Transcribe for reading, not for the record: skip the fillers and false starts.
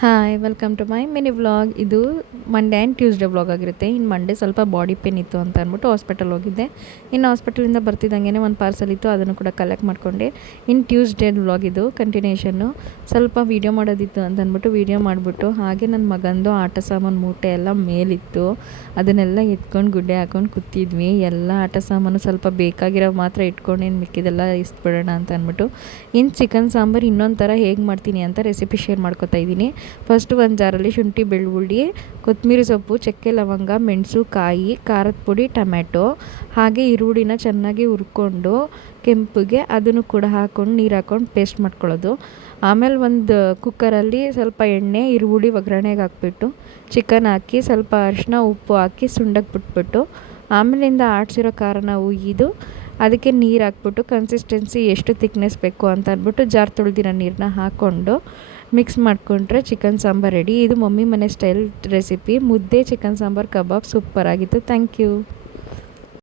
Hi welcome to my mini vlog. ಇದು Monday and Tuesday vlog ಆಗಿರುತ್ತೆ. ಇನ್ನು Monday ಸ್ವಲ್ಪ ಬಾಡಿ ಪೇನ್ ಇತ್ತು ಅಂತ ಅಂದ್ಬಿಟ್ಟು ಹಾಸ್ಪಿಟಲ್ ಹೋಗಿದ್ದೆ. ಇನ್ನು ಹಾಸ್ಪಿಟಲಿಂದ ಬರ್ತಿದ್ದಂಗೆ ಒಂದು ಪಾರ್ಸಲ್ ಇತ್ತು, ಅದನ್ನು ಕೂಡ ಕಲೆಕ್ಟ್ ಮಾಡಿಕೊಂಡೆ. ಇನ್ನು ಟ್ಯೂಸ್ಡೇ ವ್ಲಾಗ್ ಇದು ಕಂಟಿನ್ಯೂಷನ್ನು. ಸ್ವಲ್ಪ ವೀಡಿಯೋ ಮಾಡೋದಿತ್ತು ಅಂತ ಅಂದ್ಬಿಟ್ಟು ವೀಡಿಯೋ ಮಾಡಿಬಿಟ್ಟು, ಹಾಗೆ ನನ್ನ ಮಗಂದು ಆಟ ಸಾಮಾನು ಮೂಟೆ ಎಲ್ಲ ಮೇಲಿತ್ತು, ಅದನ್ನೆಲ್ಲ ಎತ್ಕೊಂಡು ಗುಡ್ಡೆ ಹಾಕ್ಕೊಂಡು ಕೂತಿದ್ವಿ. ಎಲ್ಲ ಆಟ ಸಾಮಾನು ಸ್ವಲ್ಪ ಬೇಕಾಗಿರೋ ಮಾತ್ರ ಇಟ್ಕೊಂಡು ಇನ್ನು ಮಿಕ್ಕಿದೆಲ್ಲ ಇಸ್ಬಿಡೋಣ ಅಂತ ಅಂದ್ಬಿಟ್ಟು. ಇನ್ನು ಚಿಕನ್ ಸಾಂಬಾರು ಇನ್ನೊಂದು ಥರ ಹೇಗೆ ಮಾಡ್ತೀನಿ ಅಂತ ರೆಸಿಪಿ ಶೇರ್ ಮಾಡ್ಕೊತಾ ಇದ್ದೀನಿ. ಫಸ್ಟು ಒಂದು ಜಾರಲ್ಲಿ ಶುಂಠಿ, ಬೆಳ್ಳುಳ್ಳಿ, ಕೊತ್ತಂಬರಿ ಸೊಪ್ಪು, ಚಕ್ಕೆ, ಲವಂಗ, ಮೆಣಸು, ಕಾಯಿ, ಖಾರದ ಪುಡಿ, ಟೊಮ್ಯಾಟೊ, ಹಾಗೆ ಈರುಳ್ಳಿನ ಚೆನ್ನಾಗಿ ಹುರ್ಕೊಂಡು ಕೆಂಪಿಗೆ ಅದನ್ನು ಕೂಡ ಹಾಕ್ಕೊಂಡು ನೀರು ಹಾಕ್ಕೊಂಡು ಪೇಸ್ಟ್ ಮಾಡ್ಕೊಳ್ಳೋದು. ಆಮೇಲೆ ಒಂದು ಕುಕ್ಕರಲ್ಲಿ ಸ್ವಲ್ಪ ಎಣ್ಣೆ, ಈರುಳ್ಳಿ ಒಗ್ಗರಣೆಗೆ ಹಾಕ್ಬಿಟ್ಟು ಚಿಕನ್ ಹಾಕಿ ಸ್ವಲ್ಪ ಅರಿಶಿನ, ಉಪ್ಪು ಹಾಕಿ ಸುಂಡಕ್ಕೆ ಬಿಟ್ಬಿಟ್ಟು ಆಮೇಲಿಂದ ಆಡಿಸಿರೋ ಖಾರನ ಹುಯ್ದು ಅದಕ್ಕೆ ನೀರು ಹಾಕ್ಬಿಟ್ಟು ಕನ್ಸಿಸ್ಟೆನ್ಸಿ ಎಷ್ಟು ಥಿಕ್ನೆಸ್ ಬೇಕು ಅಂತ ಅಂದ್ಬಿಟ್ಟು ಜಾರ್ ತೊಳೆದಿರೋ ನೀರನ್ನ ಹಾಕ್ಕೊಂಡು ಮಿಕ್ಸ್ ಮಾಡಿಕೊಂಡ್ರೆ ಚಿಕನ್ ಸಾಂಬಾರು ರೆಡಿ. ಇದು ಮಮ್ಮಿ ಮನೆ style recipe. Mudde, chicken sambar, kebab ಸೂಪರಾಗಿತ್ತು. Thank you.